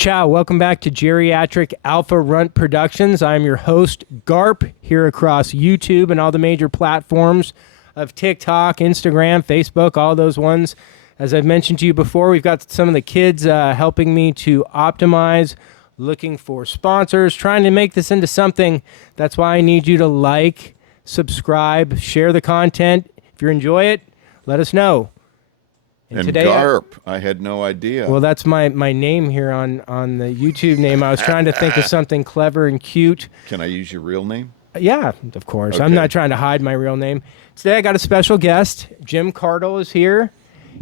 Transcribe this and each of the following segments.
Ciao, welcome back to Geriatric Alpha Runt Productions. I'm your host, Garp, here across YouTube and all the major platforms of TikTok, Instagram, Facebook, all those ones. As I've mentioned to you before, we've got some of the kids helping me to optimize, looking for sponsors, trying to make this into something. That's why I need you to like, subscribe, share the content. If you enjoy it, let us know. And today, Garp, I had no idea. Well, that's my name here on the YouTube name. I was trying to think of something clever and cute. Can I use your real name? Yeah, of course. Okay. I'm not trying to hide my real name. Today I got a special guest. Jim Cardle is here.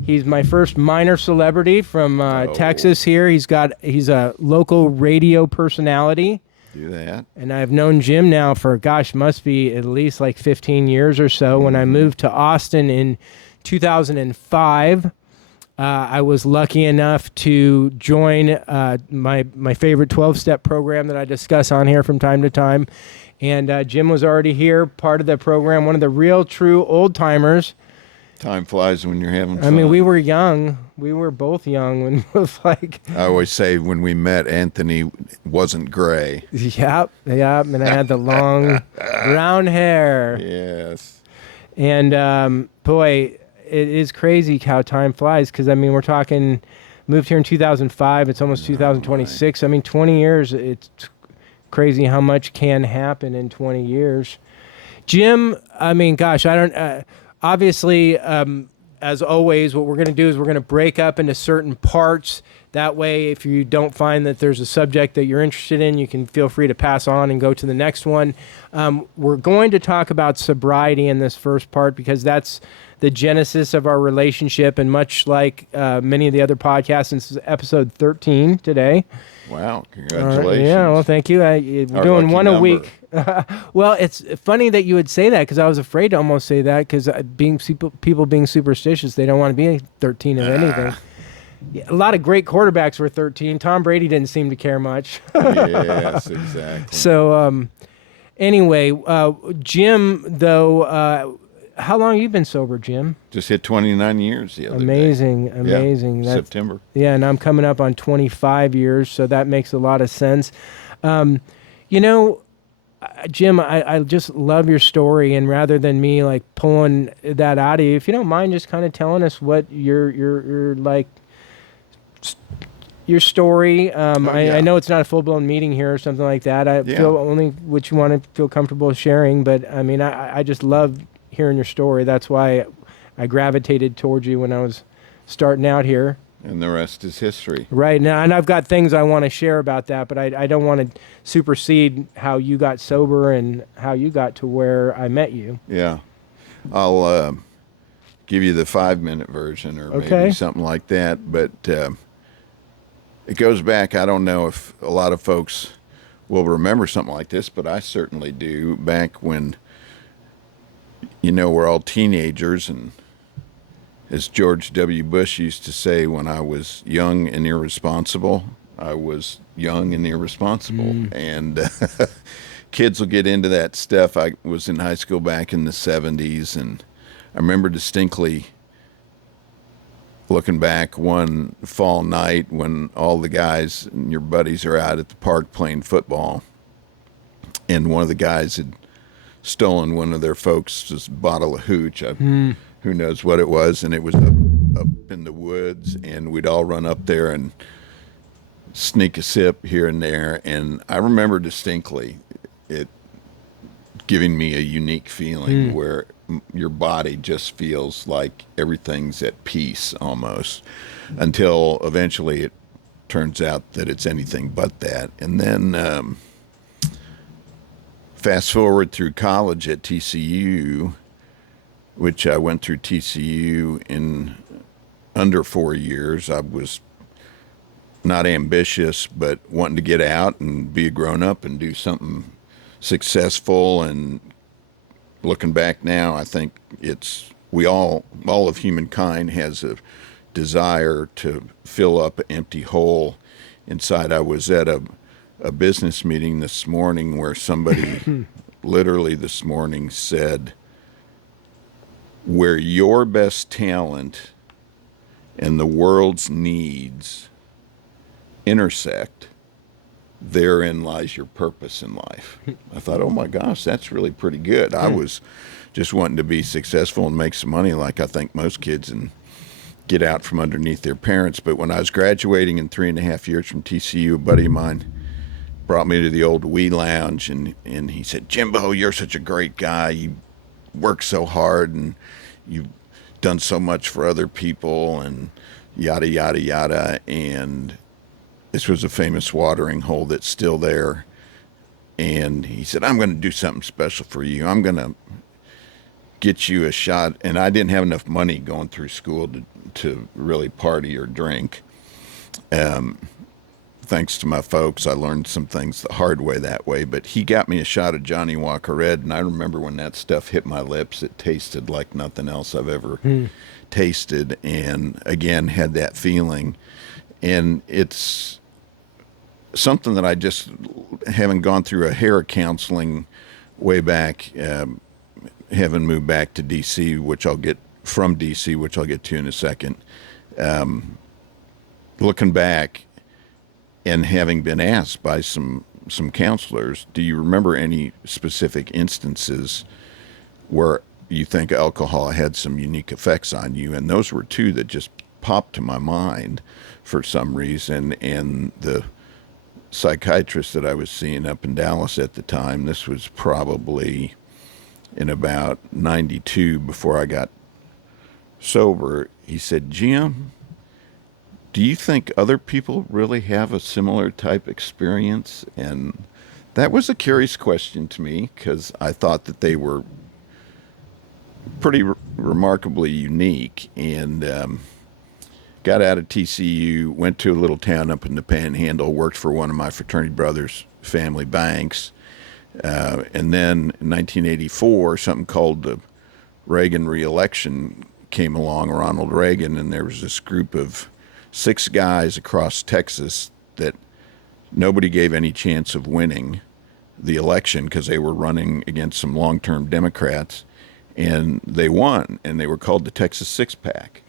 He's my first minor celebrity from Texas here. He's a local radio personality. Do that. And I've known Jim now for, must be at least like 15 years or so. When I moved to Austin in 2005, I was lucky enough to join my favorite 12-step program that I discuss on here from time to time. And Jim was already here, part of the program, one of the real, true old-timers. Time flies when you're having fun. I mean, we were young. We were both young when it was like... I always say when we met, Anthony wasn't gray. Yep, and I had the long brown hair. Yes. And, boy... It is crazy how time flies because, I mean, we're talking, moved here in 2005. It's almost 2026. I mean, 20 years, it's crazy how much can happen in 20 years. Jim, I mean, I don't, obviously, as always, what we're going to do is we're going to break up into certain parts. That way, if you don't find that there's a subject that you're interested in, you can feel free to pass on and go to the next one. We're going to talk about sobriety in this first part because that's the genesis of our relationship, and much like many of the other podcasts, this is episode 13 today. Wow, congratulations. Yeah, well, thank you. We're doing one a week. Well, it's funny that you would say that because I was afraid to almost say that because people being superstitious, they don't want to be 13 of anything. Yeah, a lot of great quarterbacks were 13. Tom Brady didn't seem to care much. Yes, exactly. So anyway, Jim, though, how long have you been sober, Jim? Just hit 29 years the other day. Amazing. Yeah, September. Yeah, and I'm coming up on 25 years, so that makes a lot of sense. You know, Jim, I just love your story, and rather than me like pulling that out of you, if you don't mind just kind of telling us what your like your story. Yeah. I know it's not a full-blown meeting here or something like that. I feel only what you want to feel comfortable sharing, but I mean, I just love hearing your story. That's why I gravitated towards you when I was starting out here. And the rest is history. Right. Now, and I've got things I want to share about that, but I don't want to supersede how you got sober and how you got to where I met you. Yeah. I'll give you the 5-minute version or maybe something like that. But it goes back, I don't know if a lot of folks will remember something like this, but I certainly do, back when, you know, we're all teenagers, and as George W. Bush used to say, when I was young and irresponsible, I was young and irresponsible. And kids will get into that stuff. I was in high school back in the 70s, and I remember distinctly looking back one fall night when all the guys and your buddies are out at the park playing football, and one of the guys had stolen one of their folks' bottle of hooch. Who knows what it was, and it was up in the woods, and we'd all run up there and sneak a sip here and there. And I remember distinctly it giving me a unique feeling where your body just feels like everything's at peace almost, until eventually it turns out that it's anything but that. And then fast forward through college at TCU, which I went through TCU in under 4 years. I was not ambitious, but wanting to get out and be a grown-up and do something successful. And looking back now, I think all of humankind has a desire to fill up an empty hole inside. I was at a business meeting this morning where somebody literally this morning said, where your best talent and the world's needs intersect, therein lies your purpose in life. I thought, oh my gosh, that's really pretty good. I was just wanting to be successful and make some money like I think most kids and get out from underneath their parents. But when I was graduating in 3.5 years from TCU, a buddy of mine brought me to the old Wee Lounge, and he said, Jimbo, you're such a great guy. You work so hard, and you've done so much for other people, and yada, yada, yada. And this was a famous watering hole that's still there. And he said, I'm going to do something special for you. I'm going to get you a shot. And I didn't have enough money going through school to really party or drink. Thanks to my folks, I learned some things the hard way that way. But he got me a shot of Johnny Walker Red, and I remember when that stuff hit my lips, it tasted like nothing else I've ever tasted. And again, had that feeling. And it's something that I just, having gone through a hair counseling way back, having moved back to D.C., which I'll get from D.C., which I'll get to in a second. Looking back and having been asked by some counselors, do you remember any specific instances where you think alcohol had some unique effects on you? And those were two that just popped to my mind for some reason. And the psychiatrist that I was seeing up in Dallas at the time, this was probably in about 92 before I got sober, he said, Jim, do you think other people really have a similar type experience? And that was a curious question to me, because I thought that they were pretty remarkably unique. And got out of TCU, went to a little town up in the Panhandle, worked for one of my fraternity brothers' family banks. And then in 1984, something called the Reagan re-election came along, Ronald Reagan, and there was this group of 6 guys across Texas that nobody gave any chance of winning the election because they were running against some long-term Democrats, and they won, and they were called the Texas Six-Pack.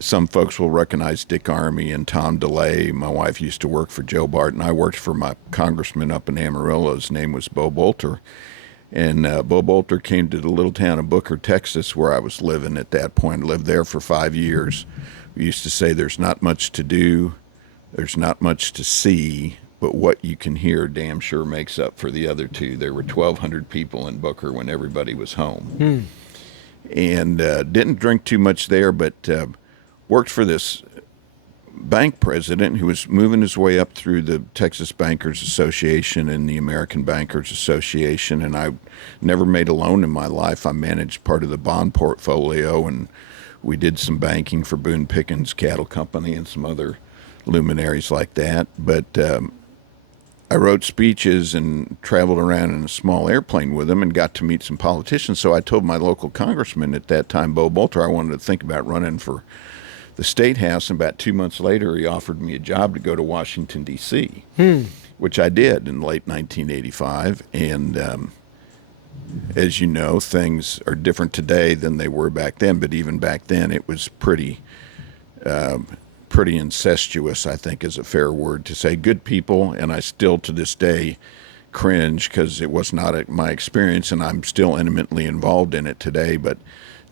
Some folks will recognize Dick Armey and Tom DeLay. My wife used to work for Joe Barton. I worked for my congressman up in Amarillo. His name was Bo Bolter. And Bo Bolter came to the little town of Booker, Texas, where I was living at that point. I lived there for 5 years. We used to say there's not much to do, there's not much to see, but what you can hear damn sure makes up for the other two. There were 1,200 people in Booker when everybody was home. And didn't drink too much there, but worked for this bank president who was moving his way up through the Texas Bankers Association and the American Bankers Association, and I never made a loan in my life. I managed part of the bond portfolio, and we did some banking for Boone Pickens Cattle Company and some other luminaries like that. But I wrote speeches and traveled around in a small airplane with him and got to meet some politicians. So I told my local congressman at that time, Bo Bolter, I wanted to think about running for the State House, and about 2 months later, he offered me a job to go to Washington, D.C., which I did in late 1985. And as you know, things are different today than they were back then, but even back then, it was pretty incestuous, I think is a fair word to say. Good people, and I still to this day cringe because it was not my experience, and I'm still intimately involved in it today, but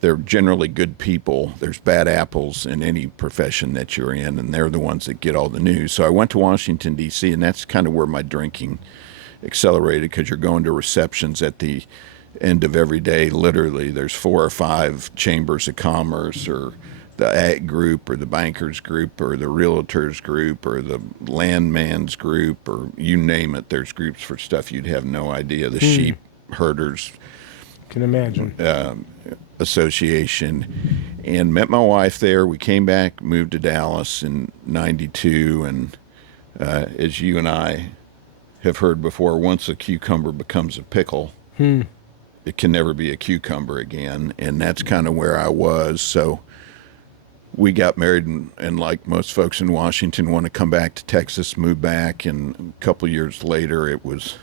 they're generally good people. There's bad apples in any profession that you're in, and they're the ones that get all the news. So I went to Washington, D.C., and that's kind of where my drinking accelerated, because you're going to receptions at the end of every day. Literally, there's 4 or 5 chambers of commerce, or the ag group, or the bankers group, or the realtors group, or the landman's group, or you name it. There's groups for stuff you'd have no idea. The sheep herders Can imagine. Association, and met my wife there. We came back, moved to Dallas in 92, and as you and I have heard before, once a cucumber becomes a pickle, it can never be a cucumber again, and that's kind of where I was. So we got married, and like most folks in Washington, want to come back to Texas, move back, and a couple of years later, it was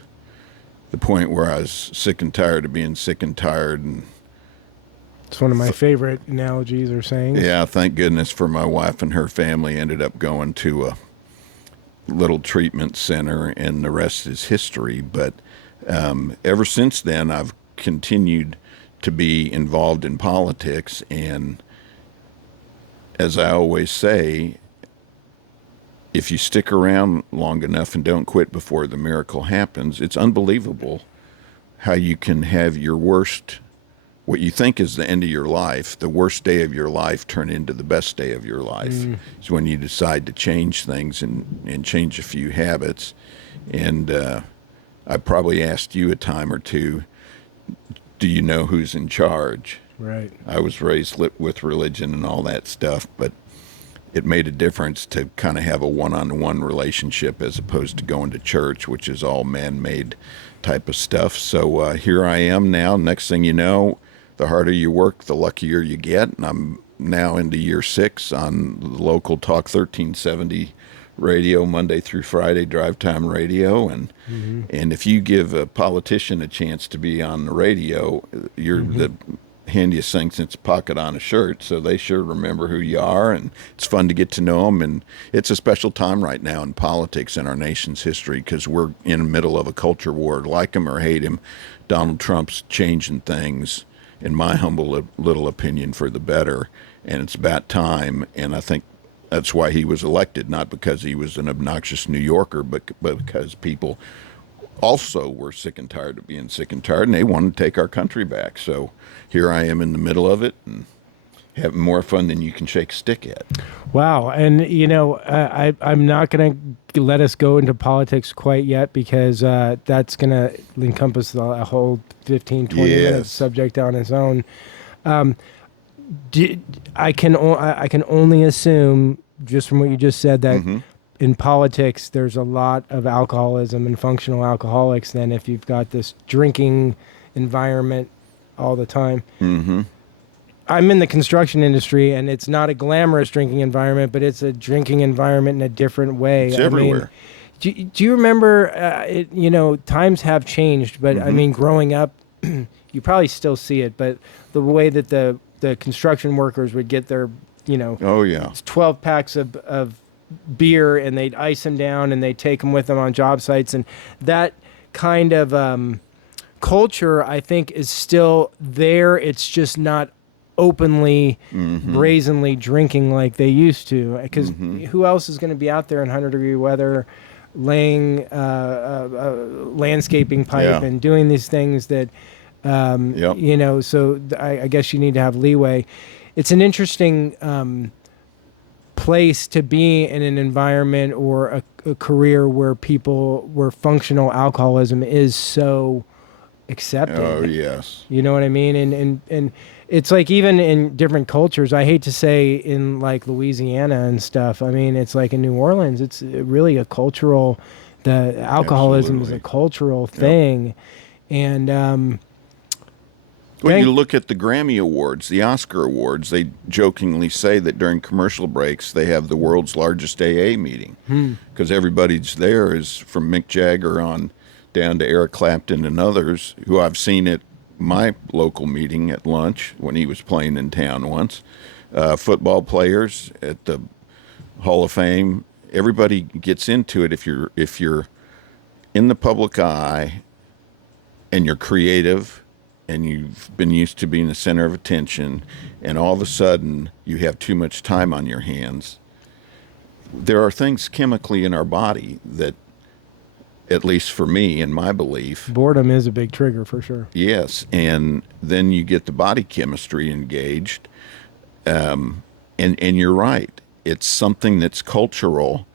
the point where I was sick and tired of being sick and tired. And it's one of my favorite analogies or sayings. yeah, thank goodness for my wife and her family. Ended up going to little treatment center, and the rest is history. But ever since then, I've continued to be involved in politics. And as I always say, if you stick around long enough and don't quit before the miracle happens, it's unbelievable how you can have your worst, what you think is the end of your life, the worst day of your life, turn into the best day of your life. It's when you decide to change things and change a few habits. And I probably asked you a time or two, do you know who's in charge? Right. I was raised with religion and all that stuff, but it made a difference to kind of have a one-on-one relationship as opposed to going to church, which is all man-made type of stuff. So here I am now. Next thing you know, the harder you work, the luckier you get. And I'm now into year 6 on the local Talk 1370 radio, Monday through Friday, drive time radio. And and if you give a politician a chance to be on the radio, you're the handiest thing since a pocket on a shirt. So they sure remember who you are, and it's fun to get to know them. And it's a special time right now in politics in our nation's history because we're in the middle of a culture war. Like him or hate him, Donald Trump's changing things, in my humble little opinion, for the better. And it's about time. And I think that's why he was elected, not because he was an obnoxious New Yorker, but because people also were sick and tired of being sick and tired, and they wanted to take our country back. So here I am in the middle of it and having more fun than you can shake a stick at. Wow. And, you know, I'm not going to let us go into politics quite yet because that's going to encompass a whole 15, 20 minute subject on its own. I can only assume, just from what you just said, that in politics there's a lot of alcoholism and functional alcoholics than if you've got this drinking environment all the time. I'm in the construction industry, and it's not a glamorous drinking environment, but it's a drinking environment in a different way. It's everywhere. Do you remember, you know, times have changed, but I mean, growing up, you probably still see it, but the way that the construction workers would get their, you know, 12 packs of beer, and they'd ice them down and they'd take them with them on job sites. And that kind of culture, I think, is still there. It's just not openly, brazenly drinking like they used to. Because who else is going to be out there in 100-degree weather laying landscaping pipe and doing these things that, you know, so I guess you need to have leeway. It's an interesting place to be in an environment or a career where functional alcoholism is so accepted. Oh, yes. You know what I mean? And it's like, even in different cultures, I hate to say in like Louisiana and stuff, I mean, it's like in New Orleans, it's really a cultural, the alcoholism is a cultural thing. And, when you look at the Grammy Awards, the Oscar Awards, they jokingly say that during commercial breaks, they have the world's largest AA meeting because everybody's there is from Mick Jagger on down to Eric Clapton and others who I've seen at my local meeting at lunch when he was playing in town once. Football players at the Hall of Fame. Everybody gets into it if you're in the public eye and you're creative and you've been used to being the center of attention, and all of a sudden you have too much time on your hands. There are things chemically in our body that, at least for me, in my belief, boredom is a big trigger for sure. Yes, and then you get the body chemistry engaged, and you're right. It's something that's cultural.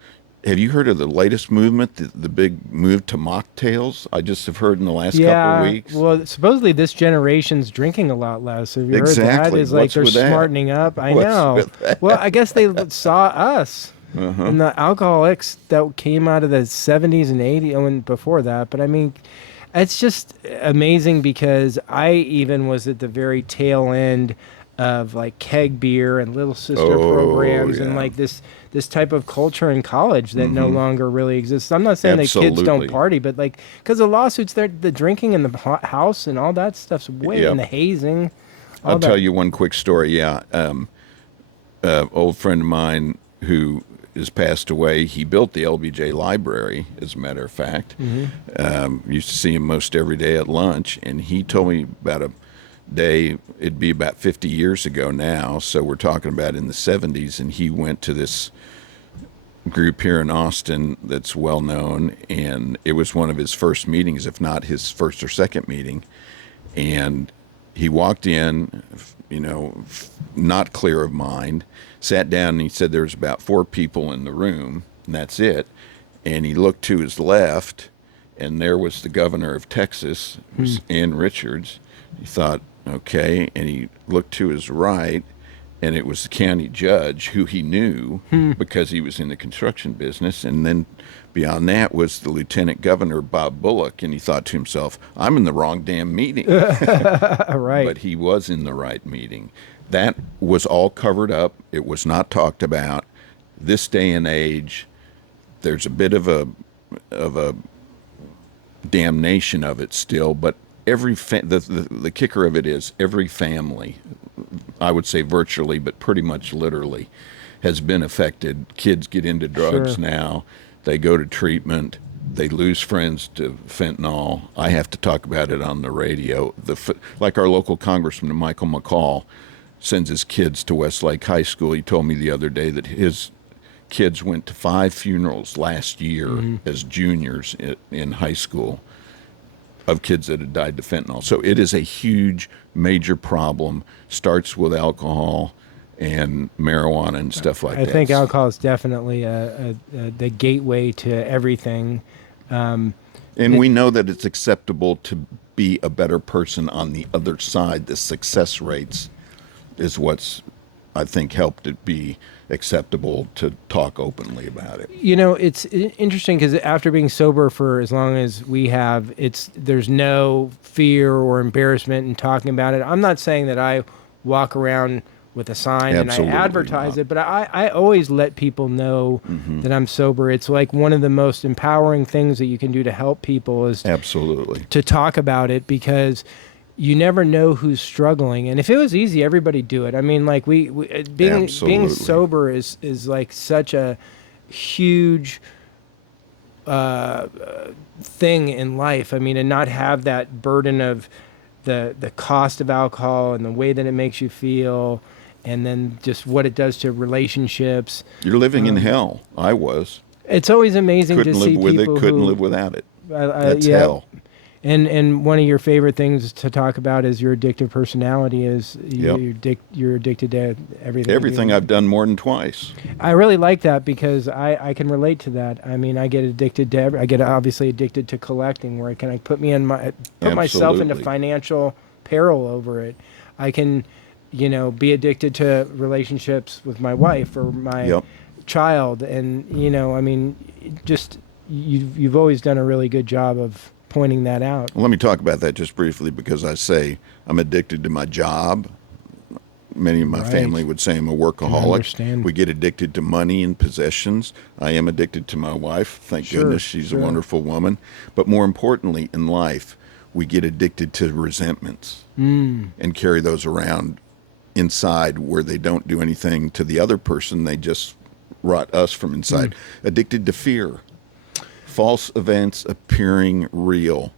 Have you heard of the latest movement, the big move to mocktails? I just have heard in the last couple of weeks. Well, supposedly this generation's drinking a lot less. Have you heard that? It's like they're smartening up. I know. Well, I guess they saw us and the alcoholics that came out of the 70s and 80s and before that. But I mean, it's just amazing because I even was at the very tail end of like keg beer and little sister programs and like this type of culture in college that no longer really exists. I'm not saying that kids don't party, but like, because the lawsuits, the drinking in the house and all that stuff's way in the hazing. I'll tell you one quick story. Old friend of mine who has passed away. He built the LBJ Library, as a matter of fact. Used to see him most every day at lunch, and he told me about a day, it'd be about 50 years ago now, so we're talking about in the 70s, and he went to this group here in Austin that's well known, and it was one of his first meetings, if not his first or second meeting. And he walked in, not clear of mind, sat down, and he said there was about 4 people in the room, and that's it. And he looked to his left, and there was the governor of Texas, Ann Richards. He thought, okay, and he looked to his right, and it was the county judge, who he knew because he was in the construction business. And then beyond that was the lieutenant governor, Bob Bullock. And he thought to himself, I'm in the wrong damn meeting. Right. But he was in the right meeting. That was all covered up. It was not talked about. This day and age, there's a bit of a damnation of it still, but the kicker of it is every family, I would say virtually, but pretty much literally, has been affected. Kids get into drugs now. They go to treatment. They lose friends to fentanyl. I have to talk about it on the radio. Like our local congressman, Michael McCall, sends his kids to Westlake High School. He told me the other day that his kids went to 5 funerals last year as juniors in high school of kids that had died to fentanyl. So it is a huge, major problem. Starts with alcohol and marijuana and stuff like that. I think alcohol is definitely the gateway to everything. And we know that it's acceptable to be a better person on the other side. The success rates is what's, I think, helped it be acceptable to talk openly about it. It's interesting because after being sober for as long as we have, there's no fear or embarrassment in talking about it. I'm not saying that I walk around with a sign Absolutely and I advertise not. it, but I always let people know that I'm sober. It's like one of the most empowering things that you can do to help people is Absolutely to talk about it, because you never know who's struggling. And if it was easy, everybody'd do it. I mean, like being sober is like such a huge thing in life. I mean, and not have that burden of the cost of alcohol and the way that it makes you feel, and then just what it does to relationships. You're living in hell. I was. It's always amazing Couldn't to live see with people it. Couldn't who, live without it. That's hell. And one of your favorite things to talk about is your addictive personality. Is you're addicted to everything. Everything I've done more than twice. I really like that because I can relate to that. I mean, I get addicted to I get obviously addicted to collecting, where I can put myself into financial peril over it. I can, be addicted to relationships with my wife or my child, and I mean, just you've always done a really good job of pointing that out. Well, let me talk about that just briefly, because I say I'm addicted to my job. Many of my family would say I'm a workaholic. We get addicted to money and possessions. I am addicted to my wife. Thank goodness she's a wonderful woman. But more importantly in life, we get addicted to resentments and carry those around inside, where they don't do anything to the other person. They just rot us from inside. Addicted to fear. False events appearing real.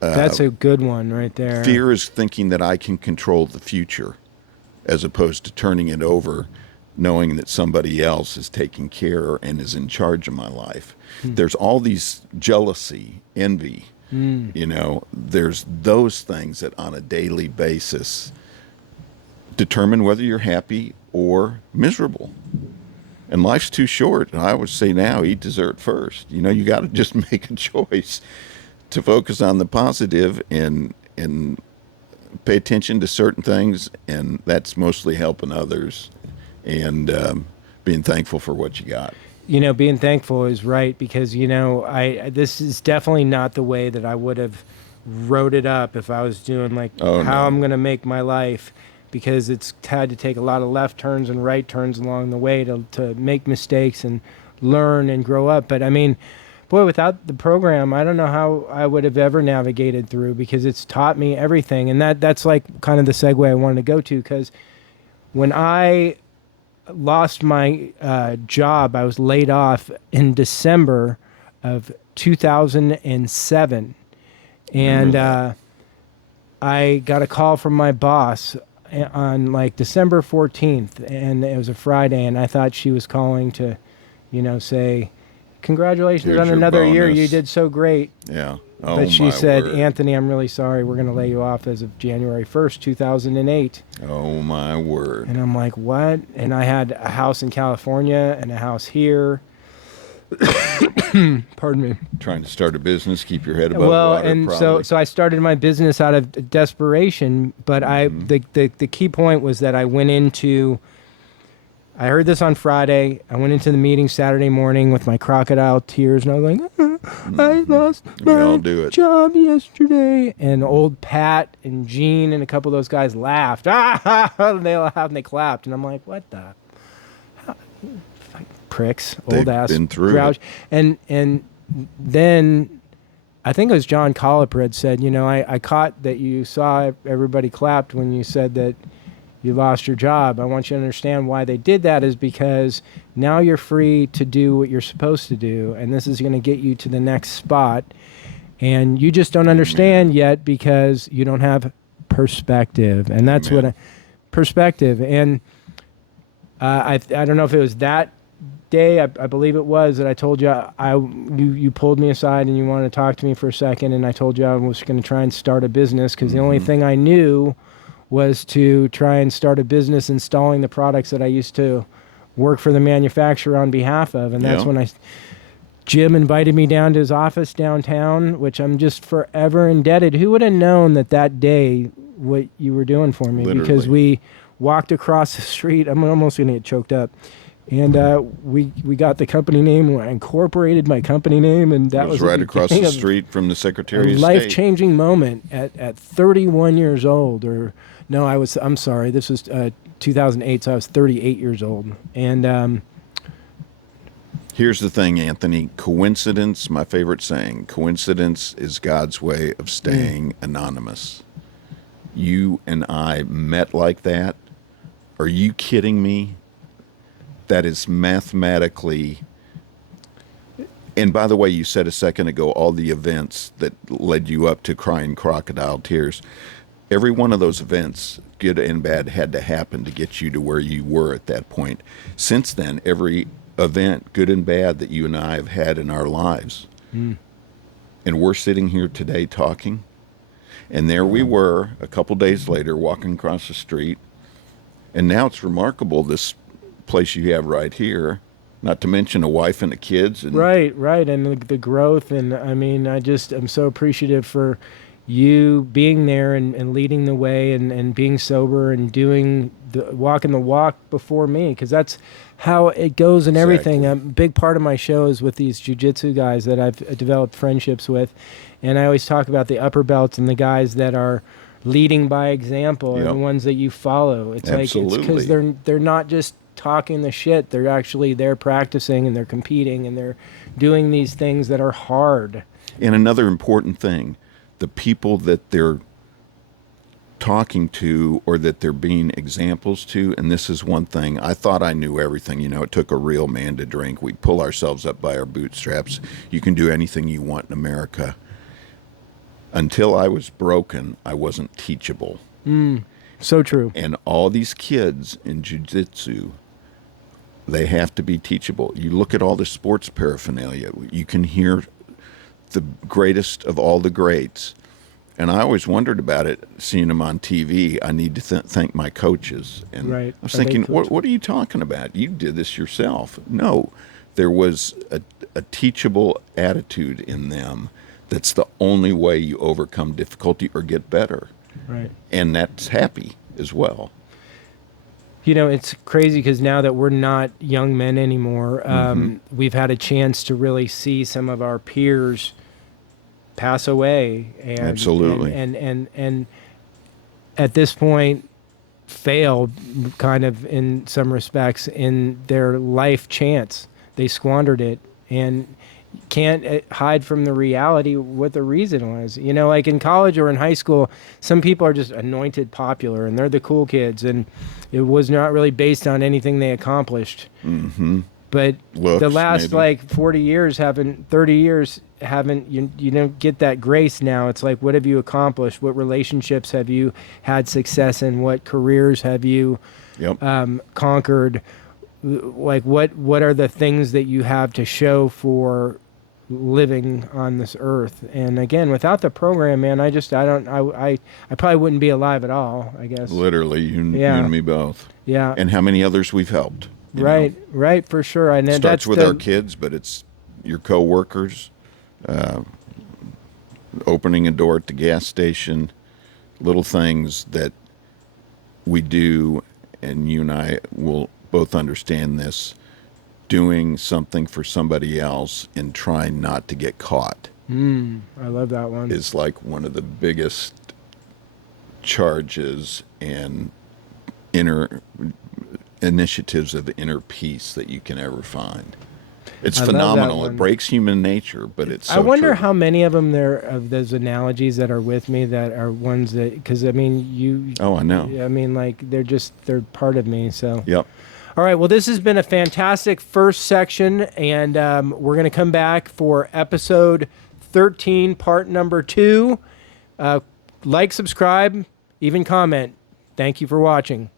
That's a good one right there. Fear is thinking that I can control the future, as opposed to turning it over, knowing that somebody else is taking care and is in charge of my life. There's all these jealousy, envy. There's those things that on a daily basis determine whether you're happy or miserable. And life's too short. I would say now, eat dessert first. You got to just make a choice to focus on the positive and pay attention to certain things, and that's mostly helping others and being thankful for what you got. Being thankful is right, because this is definitely not the way that I would have wrote it up if I was doing how I'm going to make my life. Because it's had to take a lot of left turns and right turns along the way to make mistakes and learn and grow up. But I mean, boy, without the program, I don't know how I would have ever navigated through, because it's taught me everything. And that's like kind of the segue I wanted to go to, because when I lost my job. I was laid off in December of 2007. And I got a call from my boss on like December 14th, and it was a Friday, and I thought she was calling to, say, congratulations Here's on your another year. bonus. You did so great. Yeah. Oh, But she my said, word. Anthony, I'm really sorry. We're going to lay you off as of January 1st, 2008. Oh, my word. And I'm like, what? And I had a house in California and a house here. Pardon me. Trying to start a business, keep your head above Well, water, and probably. so I started my business out of desperation. But the key point was that I heard this on Friday. I went into the meeting Saturday morning with my crocodile tears, and I was like, I lost We all my do it. job yesterday. And old Pat and Gene and a couple of those guys laughed. And they laughed and they clapped. And I'm like, what the? Pricks, They've old ass been through grouch. it. And then I think it was John Colliper had said, I caught that you saw everybody clapped when you said that you lost your job. I want you to understand why they did that is because now you're free to do what you're supposed to do, and this is going to get you to the next spot. And you just don't understand yet because you don't have perspective, and that's Amen. perspective. And I don't know if it was that day, I believe it was, that I told you you pulled me aside and you wanted to talk to me for a second, and I told you I was going to try and start a business because the only thing I knew was to try and start a business installing the products that I used to work for the manufacturer on behalf of. And that's Yeah. when Jim invited me down to his office downtown, which I'm just forever indebted. Who would have known that day what you were doing for me? Literally. Because we walked across the street. I'm almost going to get choked up. And we got the company name. I incorporated my company name, and that It was the right across beginning the of street from the Secretary a of State. life-changing moment at 31 years old. Or no, I'm sorry. This was 2008, so I was 38 years old. And Here's the thing, Anthony. Coincidence, my favorite saying, coincidence is God's way of staying anonymous. You and I met like that. Are you kidding me? That is mathematically. And by the way, you said a second ago all the events that led you up to crying crocodile tears. Every one of those events, good and bad, had to happen to get you to where you were at that point. Since then, every event, good and bad, that you and I have had in our lives. And we're sitting here today talking. And there we were a couple days later walking across the street. And now it's remarkable, this place you have right here, not to mention a wife and the kids. And right, and the growth. And I mean, I'm so appreciative for you being there and leading the way and being sober and walking the walk before me, because that's how it goes in everything. Exactly. A big part of my show is with these jiu-jitsu guys that I've developed friendships with, and I always talk about the upper belts and the guys that are leading by example and Yep. the ones that you follow. It's Absolutely. like it's because they're not just talking the shit, they're practicing and they're competing and they're doing these things that are hard. And another important thing, the people that they're talking to or that they're being examples to, and this is one thing, I thought I knew everything. It took a real man to drink. We pull ourselves up by our bootstraps. You can do anything you want in America. Until I was broken, I wasn't teachable. So true. And all these kids in jiu-jitsu, they have to be teachable. You look at all the sports paraphernalia, you can hear the greatest of all the greats. And I always wondered about it, seeing them on TV. I need to thank my coaches. And Right. I was Are they thinking, coaches? what are you talking about? You did this yourself. No, there was a teachable attitude in them. That's the only way you overcome difficulty or get better. Right. And that's happy as well. It's crazy because now that we're not young men anymore, we've had a chance to really see some of our peers pass away. And, Absolutely. And at this point, failed kind of in some respects in their life chance. They squandered it. And can't hide from the reality what the reason was. You know, like in college or in high school, some people are just anointed popular and they're the cool kids, and it was not really based on anything they accomplished. Mm-hmm. But Looks, the last maybe. like 40 years haven't 30 years haven't you don't get that grace now. It's like, what have you accomplished? What relationships have you had success in? What careers have you Yep. conquered? Like what are the things that you have to show for living on this earth? And again, without the program, man, I probably wouldn't be alive at all, I guess. Literally, you Yeah. and me both. Yeah. And how many others we've helped. you Right, know. right, for sure. And It then starts that's with the, our kids, but it's your coworkers, opening a door at the gas station, little things that we do, and you and I will both understand this, doing something for somebody else and trying not to get caught I love that one. is like one of the biggest charges and inner initiatives of inner peace that you can ever find. It's I love that phenomenal. one. It breaks human nature, but it's so I wonder true. how many of them there of those analogies that are with me that are ones that, because I mean you. Oh, I know. I mean, like they're part of me. So. Yep. All right. Well, this has been a fantastic first section, and we're going to come back for episode 13, part number 2. Like, subscribe, even comment. Thank you for watching.